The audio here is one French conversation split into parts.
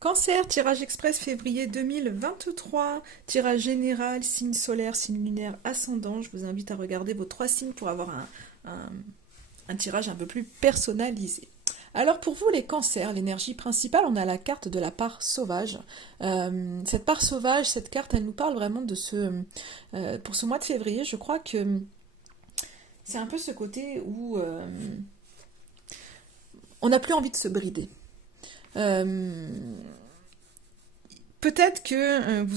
Cancer, tirage express février 2023, tirage général, signe solaire, signe lunaire, ascendant. Je vous invite à regarder vos trois signes pour avoir un- un tirage un peu plus personnalisé. Alors pour vous les cancers, l'énergie principale, on a la carte de la part sauvage. Cette part sauvage, cette carte, elle nous parle vraiment de pour ce mois de février, je crois que c'est un peu ce côté où on n'a plus envie de se brider. Euh, Peut-être que vous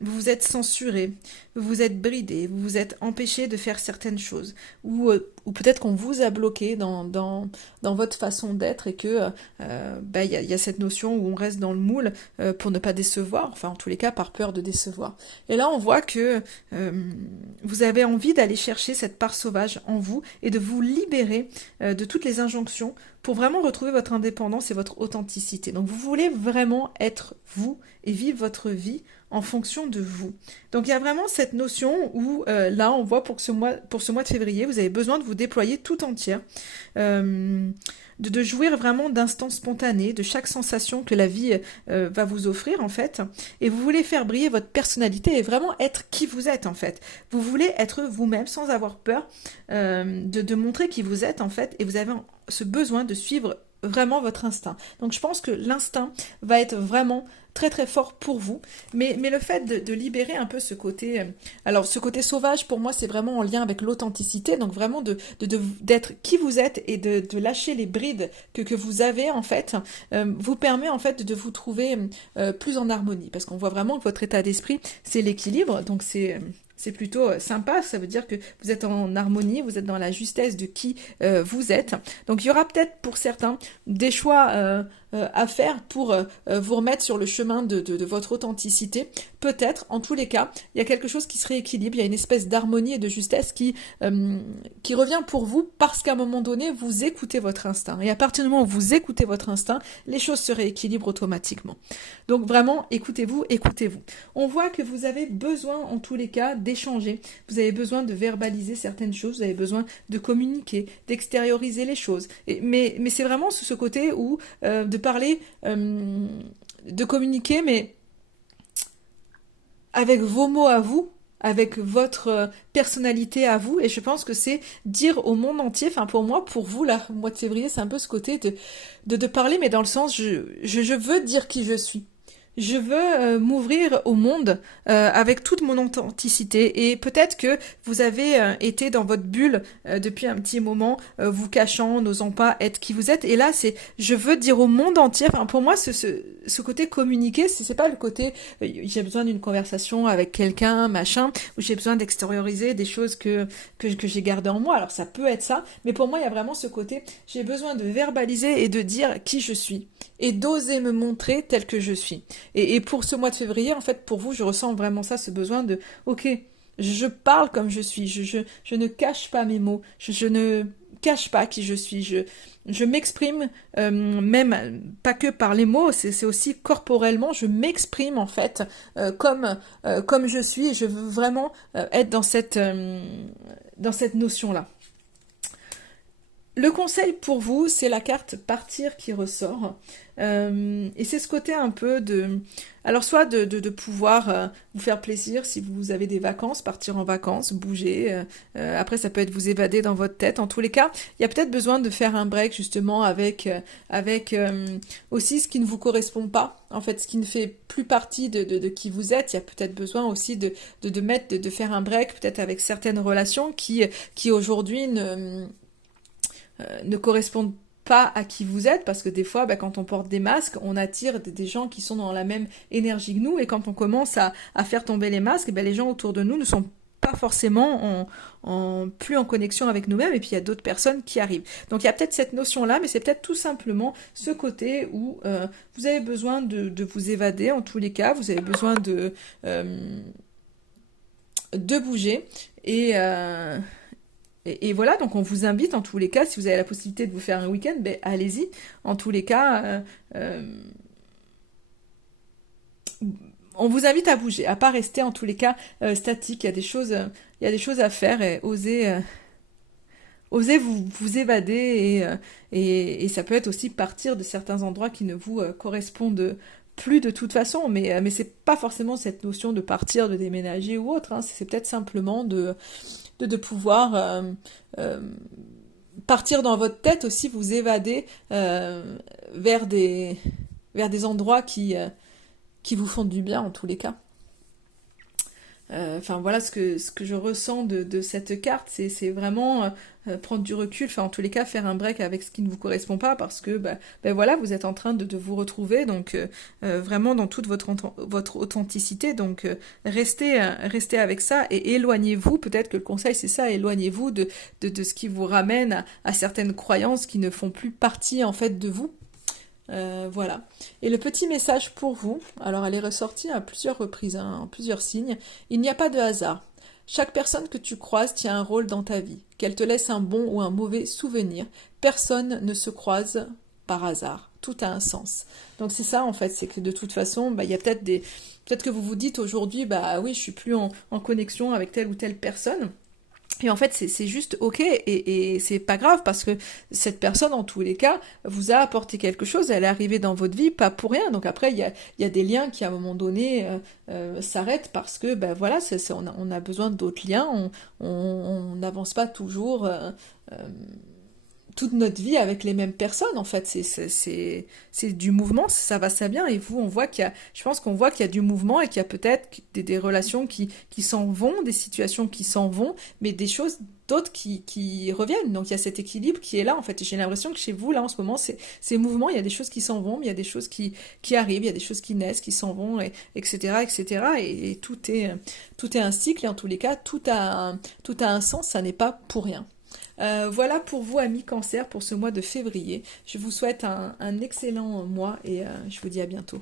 vous êtes censuré, vous vous êtes bridé, vous vous êtes empêché de faire certaines choses, ou peut-être qu'on vous a bloqué dans votre façon d'être et que bah, y a cette notion où on reste dans le moule pour ne pas décevoir, enfin en tous les cas par peur de décevoir. Et là on voit que vous avez envie d'aller chercher cette part sauvage en vous et de vous libérer de toutes les injonctions pour vraiment retrouver votre indépendance et votre authenticité. Donc vous voulez vraiment être vous et vivre votre vie en fonction de vous. Donc il y a vraiment cette notion où là on voit pour ce mois de février, vous avez besoin de vous déployer tout entière, euh, de jouir vraiment d'instants spontanés, de chaque sensation que la vie va vous offrir en fait. Et vous voulez faire briller votre personnalité et vraiment être qui vous êtes en fait. Vous voulez être vous-même sans avoir peur de montrer qui vous êtes en fait. Et vous avez ce besoin de suivre vraiment votre instinct. Donc je pense que l'instinct va être vraiment très très fort pour vous, mais le fait de libérer un peu ce côté, alors ce côté sauvage pour moi c'est vraiment en lien avec l'authenticité, donc vraiment d'être qui vous êtes et de lâcher les brides que vous avez en fait, vous permet en fait de vous trouver plus en harmonie, parce qu'on voit vraiment que votre état d'esprit c'est l'équilibre, donc c'est plutôt sympa, ça veut dire que vous êtes en harmonie, vous êtes dans la justesse de qui vous êtes. Donc il y aura peut-être pour certains des choix à faire pour vous remettre sur le chemin de votre authenticité. Peut-être, en tous les cas, il y a quelque chose qui se rééquilibre, il y a une espèce d'harmonie et de justesse qui revient pour vous parce qu'à un moment donné, vous écoutez votre instinct. Et à partir du moment où vous écoutez votre instinct, les choses se rééquilibrent automatiquement. Donc vraiment, écoutez-vous, écoutez-vous. On voit que vous avez besoin, en tous les cas, d'échanger. Vous avez besoin de verbaliser certaines choses, vous avez besoin de communiquer, d'extérioriser les choses. Mais c'est vraiment ce côté où de parler, de communiquer, mais avec vos mots à vous, avec votre personnalité à vous, et je pense que c'est dire au monde entier, enfin pour moi, pour vous, là, au mois de février, c'est un peu ce côté de parler, mais dans le sens, je veux dire qui je suis. Je veux m'ouvrir au monde avec toute mon authenticité et peut-être que vous avez été dans votre bulle depuis un petit moment, vous cachant, n'osant pas être qui vous êtes. Et là, c'est je veux dire au monde entier. Enfin, pour moi, ce côté communiquer, c'est pas le côté j'ai besoin d'une conversation avec quelqu'un, machin, où j'ai besoin d'extérioriser des choses que j'ai gardées en moi. Alors ça peut être ça, mais pour moi, il y a vraiment ce côté j'ai besoin de verbaliser et de dire qui je suis et d'oser me montrer tel que je suis. Et pour ce mois de février, en fait, pour vous, je ressens vraiment ça, ce besoin de, ok, je parle comme je suis, je ne cache pas mes mots, je ne cache pas qui je suis, je m'exprime, même pas que par les mots, c'est aussi corporellement, je m'exprime en fait comme je suis, et je veux vraiment être dans cette notion-là. Le conseil pour vous, c'est la carte partir qui ressort. Et c'est ce côté un peu de... Alors soit de pouvoir vous faire plaisir si vous avez des vacances, partir en vacances, bouger. Après, ça peut être vous évader dans votre tête. En tous les cas, il y a peut-être besoin de faire un break justement avec aussi ce qui ne vous correspond pas. En fait, ce qui ne fait plus partie de qui vous êtes. Il y a peut-être besoin aussi de faire un break, peut-être avec certaines relations qui aujourd'hui ne correspondent pas à qui vous êtes, parce que des fois, bah, quand on porte des masques, on attire des gens qui sont dans la même énergie que nous, et quand on commence à faire tomber les masques, bah, les gens autour de nous ne sont pas forcément plus en connexion avec nous-mêmes, et puis il y a d'autres personnes qui arrivent. Donc il y a peut-être cette notion-là, mais c'est peut-être tout simplement ce côté où vous avez besoin de vous évader, en tous les cas, vous avez besoin de bouger, et voilà, donc on vous invite en tous les cas, si vous avez la possibilité de vous faire un week-end, ben allez-y. En tous les cas, on vous invite à bouger, à pas rester en tous les cas statique. Il y a des choses à faire et osez vous évader et ça peut être aussi partir de certains endroits qui ne vous correspondent plus de toute façon, mais c'est pas forcément cette notion de partir, de déménager ou autre, hein. C'est peut-être simplement de pouvoir euh, partir dans votre tête aussi, vous évader vers vers des endroits qui vous font du bien en tous les cas. Enfin voilà ce que je ressens de cette carte, c'est vraiment prendre du recul, enfin en tous les cas faire un break avec ce qui ne vous correspond pas parce que ben voilà vous êtes en train de vous retrouver donc vraiment dans toute votre authenticité donc restez avec ça et éloignez-vous, peut-être que le conseil c'est ça, éloignez-vous de ce qui vous ramène à certaines croyances qui ne font plus partie en fait de vous. Voilà. Et le petit message pour vous, alors elle est ressortie à plusieurs reprises, hein, en plusieurs signes. Il n'y a pas de hasard. Chaque personne que tu croises tient un rôle dans ta vie, qu'elle te laisse un bon ou un mauvais souvenir. Personne ne se croise par hasard. Tout a un sens. Donc c'est ça en fait, c'est que de toute façon, il y a peut-être que vous vous dites aujourd'hui, bah oui, je suis plus en connexion avec telle ou telle personne. Et en fait, c'est juste ok et c'est pas grave parce que cette personne, en tous les cas, vous a apporté quelque chose. Elle est arrivée dans votre vie pas pour rien. Donc après, il y a des liens qui, à un moment donné, s'arrêtent parce que, ben voilà, on a besoin d'autres liens. On n'avance pas toujours euh, toute notre vie avec les mêmes personnes. En fait, c'est du mouvement, ça va, ça bien. Et vous, on voit je pense qu'on voit qu'il y a du mouvement et qu'il y a peut-être des relations qui s'en vont, des situations qui s'en vont, mais des choses d'autres qui reviennent. Donc il y a cet équilibre qui est là, en fait. Et j'ai l'impression que chez vous, là, en ce moment, c'est mouvement. Il y a des choses qui s'en vont, mais il y a des choses qui arrivent, il y a des choses qui naissent, qui s'en vont, etc., etc. Et tout est un cycle. Et en tous les cas, tout a un sens. Ça n'est pas pour rien. Voilà pour vous, amis Cancer, pour ce mois de février. Je vous souhaite un excellent mois et je vous dis à bientôt.